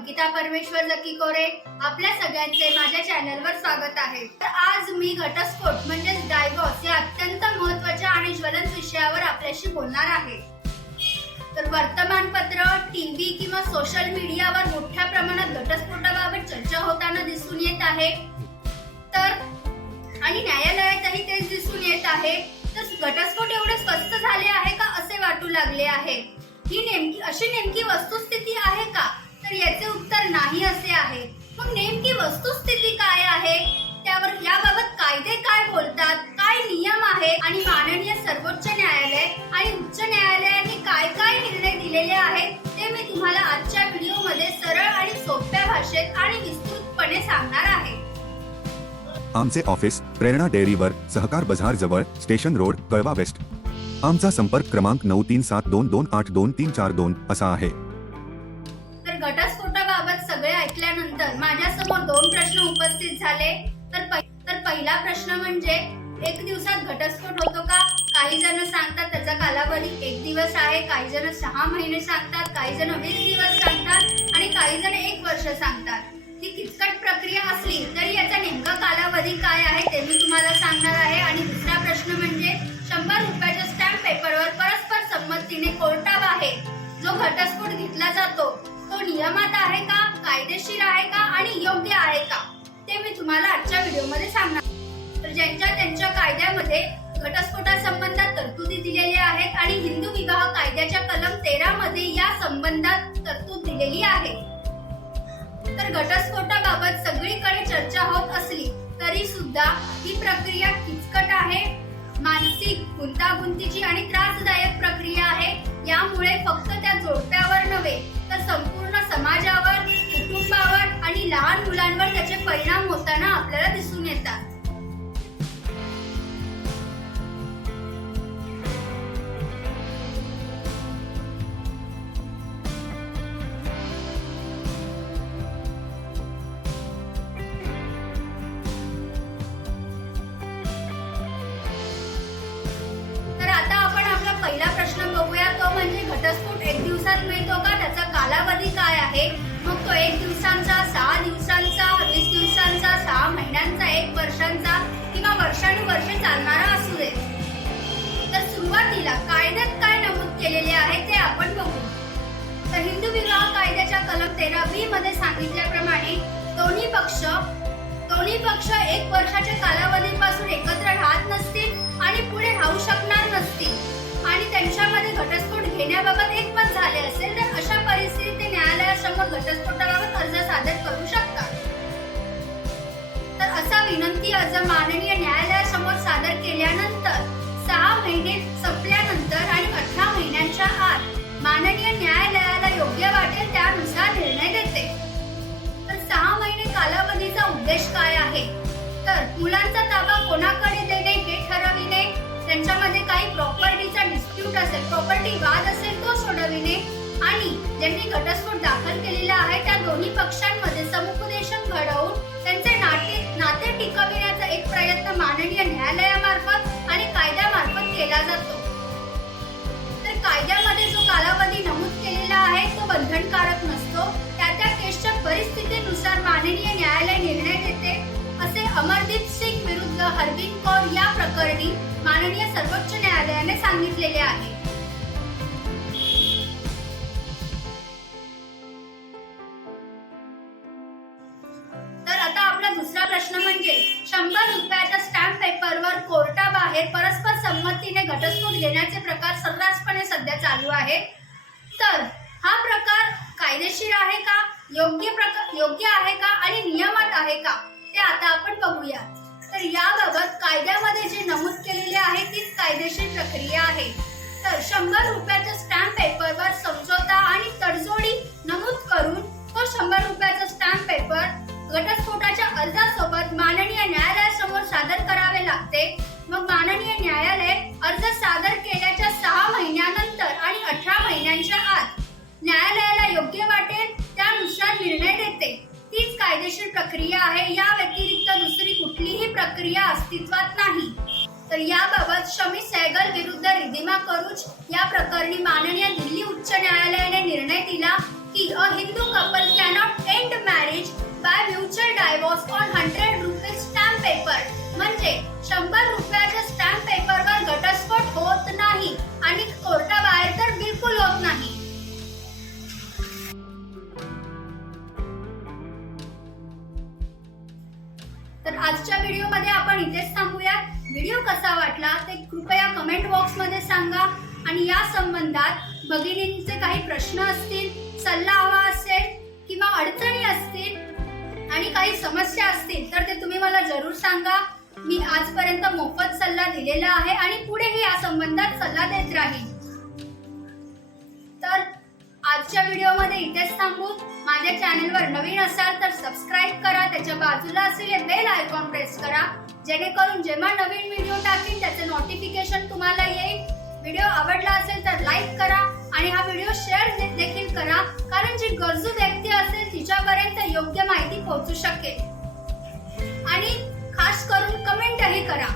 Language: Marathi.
अंकिता परमेश्वर जकीकोरे आपल्या सगळ्यांचे माझ्या चॅनलवर स्वागत आहे. तर आज मी घटस्फोट म्हणजेच डायव्हॉर्स या अत्यंत महत्त्वाच्या आणि ज्वलंत विषयावर आपल्याशी बोलणार आहे. तर वर्तमानपत्र टीव्ही किंवा सोशल मीडियावर मोठ्या प्रमाणात घटस्फोटाबाबत चर्चा होताना दिसून येत आहे. तर आणि न्यायालयातही तेच दिसून येत आहे. तर घटस्फोट एवढे स्वस्त झाले आहे का असे वाटू लागले आहे? ही नेमकी अशी नेमकी वस्तुस्थिती आहे का? तर याचे उत्तर नाही असे आहे. मग नेमकी वस्तुस्थिती काय आहे? त्यावर याबाबत कायदे काय बोलतात? काय नियम आहे? आणि माननीय सर्वोच्च न्यायालय आणि उच्च न्यायालयाने काय काय निर्णय दिलेले आहेत ते मी तुम्हाला आजच्या व्हिडिओमध्ये सरळ आणि सोप्या भाषेत आणि विस्तृतपणे सांगणार आहे. आमचे ऑफिस प्रेरणा डेअरीवर सहकार बझार जवळ स्टेशन रोड कळवा वेस्ट. आमचा संपर्क क्रमांक नऊ तीन सात दोन दोन आठ दोन तीन चार दोन असा आहे. उपस्थित झाले. तर तर पहिला प्रश्न म्हणजे एक दिवसात घटस्फोट होतो का? काही जण सांगतात त्याचा कालावधी एक दिवस आहे काही जण सहा महिने सांगतात काही जण वीस दिवस सांगतात आणि काही जण एक वर्ष सांगतात. ती किचकट प्रक्रिया असली तरी याचा नेमका कालावधी काय आहे ते मी तुम्हाला सांगणार आहे. आणि दुसरा प्रश्न म्हणजे शंभर रुपयाच्या स्टॅम्प पेपरवर परस्पर संमतीने कोर्टाबाहेर जो घटस्फोट घेतला जातो तो नियमात आहे का? कायदेशीर आहे का? आणि योग्य आहे का? तुम्हाला आजच्या व्हिडिओमध्ये सांगणार. तर ज्यांच्या त्यांच्या कायद्यामध्ये घटस्फोटासंबंधात तरतुदी दिलेल्या आहेत आणि हिंदू विवाह कायद्याच्या कलम तेरा मध्ये या संबंधात तरतूद दिलेली आहे. तर घटस्फोटाबाबत सगळीकडे चर्चा होत असली तरी सुद्धा ही प्रक्रिया किचकट आहे. मानसिक गुंतागुंतीची आणि त्रासदायक परिणाम होताना आपल्याला दिसून येतात. तर आता आपण आपला पहिला प्रश्न बघूया. तो म्हणजे घटस्फोट एक दिवसात मिळतो का? त्याचा कालावधी काय आहे? मग तो एक दिवसांचा असा दिवसांचा केलेले आहे ते आपण बघू. तर हिंदू विवाह कायद्याच्या कलम तेरा बी मध्ये सांगितल्याप्रमाणे दोन्ही पक्ष दोन्ही पक्ष एक वर्षाच्या कालावधीपासून एकत्र राहत नसतील आणि पुढे राहू शकणार नसतील. आणि त्यांच्यामध्ये घटस्फोट घेण्याबाबत एकमत झाले असेल तर अशा परिस्थितीत ते न्यायालयासमोर घटस्फोटाबाबत अर्ज सादर करू शकतात तर असा विनंती अर्ज माननीय न्यायालयासमोर सादर केल्यानंतर महिने संपल्यानंतर आणि अठरा महिन्यांच्या आत माननीय न्यायालयाला योग्य वाटेल त्यानुसार निर्णय देते तर सहा महिने कालावधीचा उद्देश काय आहे? तर मुलांचा ताबा कोणाकडे देणे हे ठरविणे त्यांच्यामध्ये काही प्रॉपर्टीचा डिस्प्यूट असेल प्रॉपर्टी वाद असेल तो सोडविणे आणि ज्यांनी घटस्फोट दाखल केलेला आहे त्या दोन्ही पक्षांमध्ये समुपदेशन घडवून त्यांचे नाते नाते टिकविण्याचा एक प्रयत्न माननीय न्यायालय माननीय न्यायालय निर्णय देते असे अमरदीप सिंग विरुद्ध हरदीप कौर या प्रकरणी माननीय सर्वोच्च न्यायालयाने सांगितलेले आहे. तर आता आपला दुसरा प्रश्न म्हणजे शंभर रुपयाच्या स्टॅम्प पेपरवर कोर्टाबाहेर परस्पर संमतीने घटस्फोट घेण्याचे प्रकार सर्रासपणे सध्या चालू आहेत. तर हा प्रकार कायदेशीर आहे का? योग्य प्रकार योग्य आहे का आणि नियमात आहे का ते आता आपण बघूया तर याबाबत कायद्यामध्ये जे नमूद केलेले आहे तीच कायदेशीर प्रक्रिया आहे. तर शंभर रुपयाच्या स्टॅम्प पेपरवर याबाबत शमी सैगल विरुद्ध रिधिमा करूच या प्रकरणी माननीय दिल्ली उच्च न्यायालयाने निर्णय दिला की की a Hindu couple cannot end marriage by mutual divorce on hundred rupees stamp paper तर आजच्या व्हिडिओमध्ये आपण इथेच थांबूया व्हिडिओ कसा वाटला ते कृपया कमेंट बॉक्समध्ये सांगा. आणि या संबंधात भगिनींचे काही प्रश्न असतील सल्ला हवा असेल किंवा अडचणी असतील आणि काही समस्या असतील तर ते तुम्ही मला जरूर सांगा. मी आजपर्यंत मोफत सल्ला दिलेला आहे आणि पुढेही या संबंधात सल्ला देत राहीन. आजच्या व्हिडिओमध्ये इथेच थांबू. माझ्या चॅनलवर नवीन असाल तर सबस्क्राईब करा. त्याच्या बाजूला असलेले बेल आयकॉन प्रेस करा. जेणेकरून जेव्हा नवीन व्हिडिओ टाकीन त्याचे नोटिफिकेशन तुम्हाला येईल. व्हिडिओ आवडला असेल तर लाईक करा आणि हा व्हिडिओ शेअर देखील करा. कारण जी गरजू व्यक्ती असेल तिच्यापर्यंत योग्य माहिती पोहोचू शकेल. आणि खास करून कमेंटही करा.